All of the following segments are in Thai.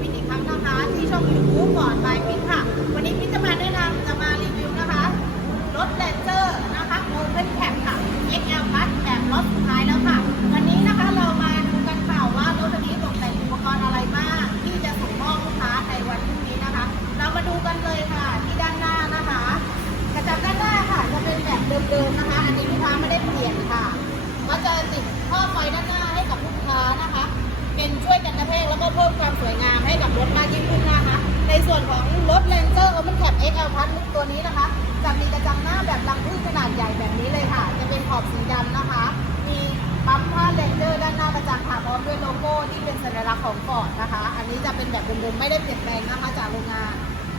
พินอีกครั้งนะคะที่ช่องยูทูบก่อนบายพินค่ะ วันนี้พินจะมาแนะนำจะมารีวิวนะคะรถแลนเจอร์นะคะโอเพนแคปค่ะ XL Plus แบบรถสุดท้ายแล้วค่ะ วันนี้นะคะเรามาดูกันข่าวว่ารถคันนี้ตกแต่งอุปกรณ์อะไรบ้างที่จะส่งมอบลูกค้าในวันพรุ่งนี้นะคะ เรามาดูกันเลยค่ะที่ด้านหน้านะคะ กระจังด้านหน้าค่ะจะเป็นแบบเดิมๆนะคะ อันนี้ลูกค้าไม่ได้เปลี่ยนค่ะก็จะติดท่อไฟด้านหน้าให้กับลูกค้านะคะ เป็นช่วยกันกระแทกแล้วก็เพิ่มความสวยงามให้กับรถมากยิ่งขึ้นนะคะ ในส่วนของรถ Ranger Open Cap XL Plus ตัวนี้นะคะ จะมีกระจังหน้าแบบรังพึ่งขนาดใหญ่แบบนี้เลยค่ะ จะเป็นขอบสีดำนะคะ มีปั๊มผ้า Ranger ด้านหน้ากระจังค่ะพร้อมด้วยโลโก้ที่เป็นสัญลักษณ์ของฟอร์ดนะคะ อันนี้จะเป็นแบบเดิมๆไม่ได้เปลี่ยนแปลงนะคะจากโรงงาน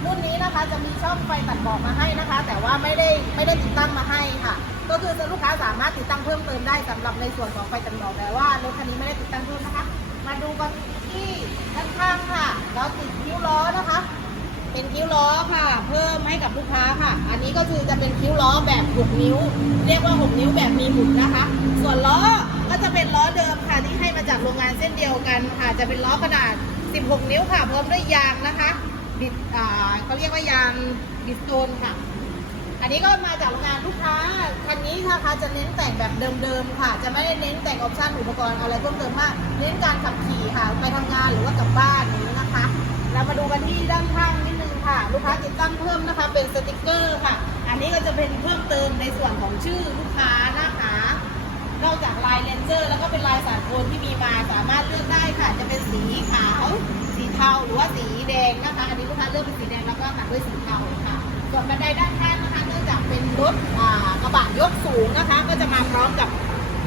รุ่นนี้นะคะจะมีช่องไฟตัดหมอกมาให้นะคะ แต่ว่าไม่ได้ไม่ได้ติดตั้งมาให้ค่ะ ก็คือลูกค้าสามารถติดตั้งเพิ่มเติมได้สำหรับในส่วนของไฟตัดหมอกแต่ว่ารถคันนี้ไม่ได้ติดตั้งเพิ่มนะคะ มาดูกันที่ด้านข้างค่ะ เราติดคิ้วล้อนะคะ เป็นคิ้วล้อค่ะ เพิ่มให้กับลูกค้าค่ะ อันนี้ก็คือจะเป็นคิ้วล้อแบบ 6 นิ้ว เรียกว่า 6 นิ้วแบบมีหมุนนะคะ ส่วนล้อก็จะเป็นล้อเดิมค่ะที่ให้มาจากโรงงานเส้นเดียวกันค่ะ จะเป็นล้อขนาด 16 นิ้วค่ะ พร้อมด้วยยางนะคะ บิดอ่าเขาเรียกว่ายางบิดโซนค่ะ นี้ก็มาจากโรงงานลูกค้าคันนี้นะคะจะเน้นแต่งแบบเดิมๆค่ะ จะไม่ได้เน้นแต่งออปชั่นอุปกรณ์อะไรเพิ่มเติมมากเน้นการขับขี่ค่ะ ไปทำงานหรือว่ากลับบ้านนี้นะคะ เรามาดูกันที่ด้านข้างนิดนึงค่ะ ลูกค้าติดตั้งเพิ่มนะคะ เป็นสติกเกอร์ค่ะ อันนี้ก็จะเป็นเพิ่มเติมในส่วนของชื่อลูกค้านะคะ นอกจากลายเลนเจอร์ แล้วก็เป็นลายสากลที่มีมาสามารถเลือกได้ค่ะ จะเป็นสีขาว สีเทาหรือว่าสีแดงนะคะ อันนี้ลูกค้าเลือกเป็นสีแดงแล้วก็ตัดด้วยสีเทาค่ะ ส่วนบันไดด้านข้างนะคะเนื่องจากเป็นรถกระบะยกสูงนะคะ ก็จะมาพร้อมกับ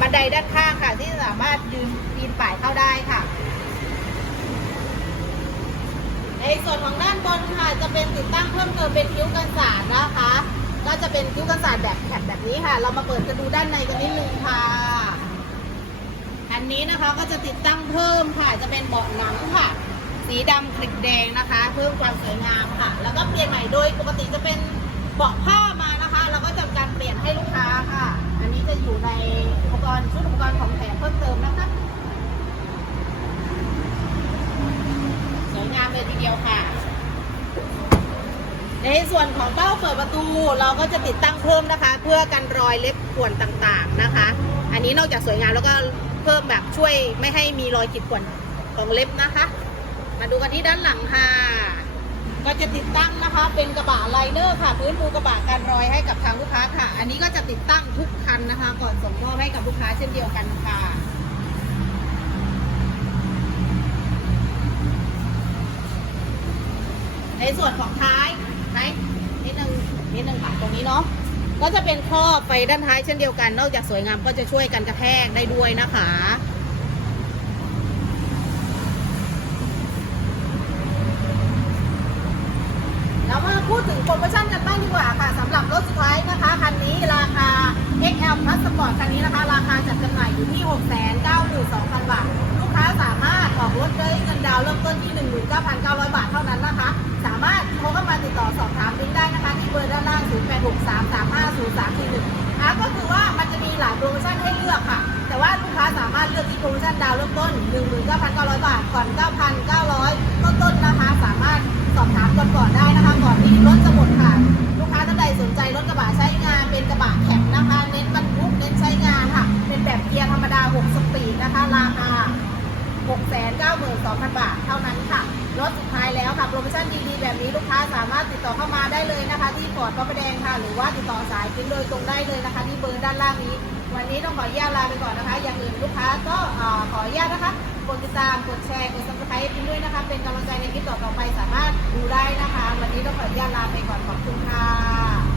บันไดด้านข้างค่ะ ที่สามารถยืนปีนป่ายเข้าได้ค่ะ ในส่วนของด้านบนค่ะจะเป็นติดตั้งเพิ่มเติมเป็นคิ้วกันสาดนะคะ ก็จะเป็นคิ้วกันสาดแบบแผ่นแบบนี้ค่ะ เรามาเปิดกันดูด้านในกันนิดนึงค่ะอันนี้นะคะก็จะติดตั้งเพิ่มค่ะ จะเป็นเบาะหนังค่ะ สีดำคลิกแดงนะคะ เพิ่มความสวยงามค่ะ แล้วก็เปลี่ยนใหม่โดยปกติจะ เบาะผ้ามานะคะแล้วก็จะการเปลี่ยนให้ลูกค้าค่ะ อันนี้จะอยู่ในอุปกรณ์ชุดอุปกรณ์ของแถมเพิ่มเติมนะคะสวยงามเลยทีเดียวค่ะ ในส่วนของเป้าเปิดประตูเราก็จะติดตั้งเพิ่มนะคะ เพื่อกันรอยเล็บข่วนต่างๆนะคะ อันนี้นอกจากสวยงามแล้วก็เพิ่มแบบช่วยไม่ให้มีรอยขีดข่วนของเล็บนะคะ มาดูกันที่ด้านหลังค่ะ ก็จะติดตั้งนะคะเป็นกระบะไลเนอร์ค่ะพื้นปูกระบะกันรอยให้กับทางลูกค้าค่ะ อันนี้ก็จะติดตั้งทุกคันนะคะ ก่อนส่งมอบให้กับลูกค้าเช่นเดียวกันค่ะในส่วนของท้ายไหนนิดนึงนิดนึงค่ะตรงนี้เนาะก็จะเป็นครอบไฟด้านท้ายเช่นเดียวกัน นอกจากสวยงามก็จะช่วยกันกระแทกได้ด้วยนะคะ เรามาพูดถึง โปรโมชั่นกันบ้างดีกว่าค่ะสำหรับรถสุดท้ายนะคะคันนี้ราคา XL Plus Sport คันนี้นะคะ ราคาจัดจำหน่ายอยู่ที่ 692,000 บาท ลูกค้าสามารถออกรถด้วยเงินดาวน์เริ่มต้นที่ 19,900 บาทเท่านั้นนะคะ สามารถโทรเข้ามาติดต่อสอบถามลิงได้นะคะ ที่เบอร์ด้านล่าง 0863350341อะก็คือว่ามันจะมีหลายโปรโมชั่นให้เลือกค่ะ แต่ว่าลูกค้าสามารถเลือกที่โปรโมชั่นดาวน์เริ่มต้น 19,900 บาทก่อน 9,900ต้นต้นๆนะคะ สามารถสอบถามก่อนก่อนได้นะคะ ก่อนที่รถ 92,000 บาทเท่านั้นค่ะรถสุดท้ายแล้วค่ะโปรโมชั่นดีๆแบบนี้ลูกค้าสามารถติดต่อเข้ามาได้เลยนะคะ ที่ปอดพระประแดงค่ะ หรือว่าติดต่อสายทิ้งโดยตรงได้เลยนะคะ ที่เบอร์ด้านล่างนี้ วันนี้ต้องขออนุญาตลาไปก่อนนะคะ อย่างอื่นลูกค้าก็ขออนุญาตนะคะกดติดตามกดแชร์กดซับสไครต์ทิ้งด้วยนะคะ เป็นกำลังใจในคลิปต่อๆไปสามารถดูได้นะคะ วันนี้ต้องขออนุญาตลาไปก่อนขอบคุณค่ะ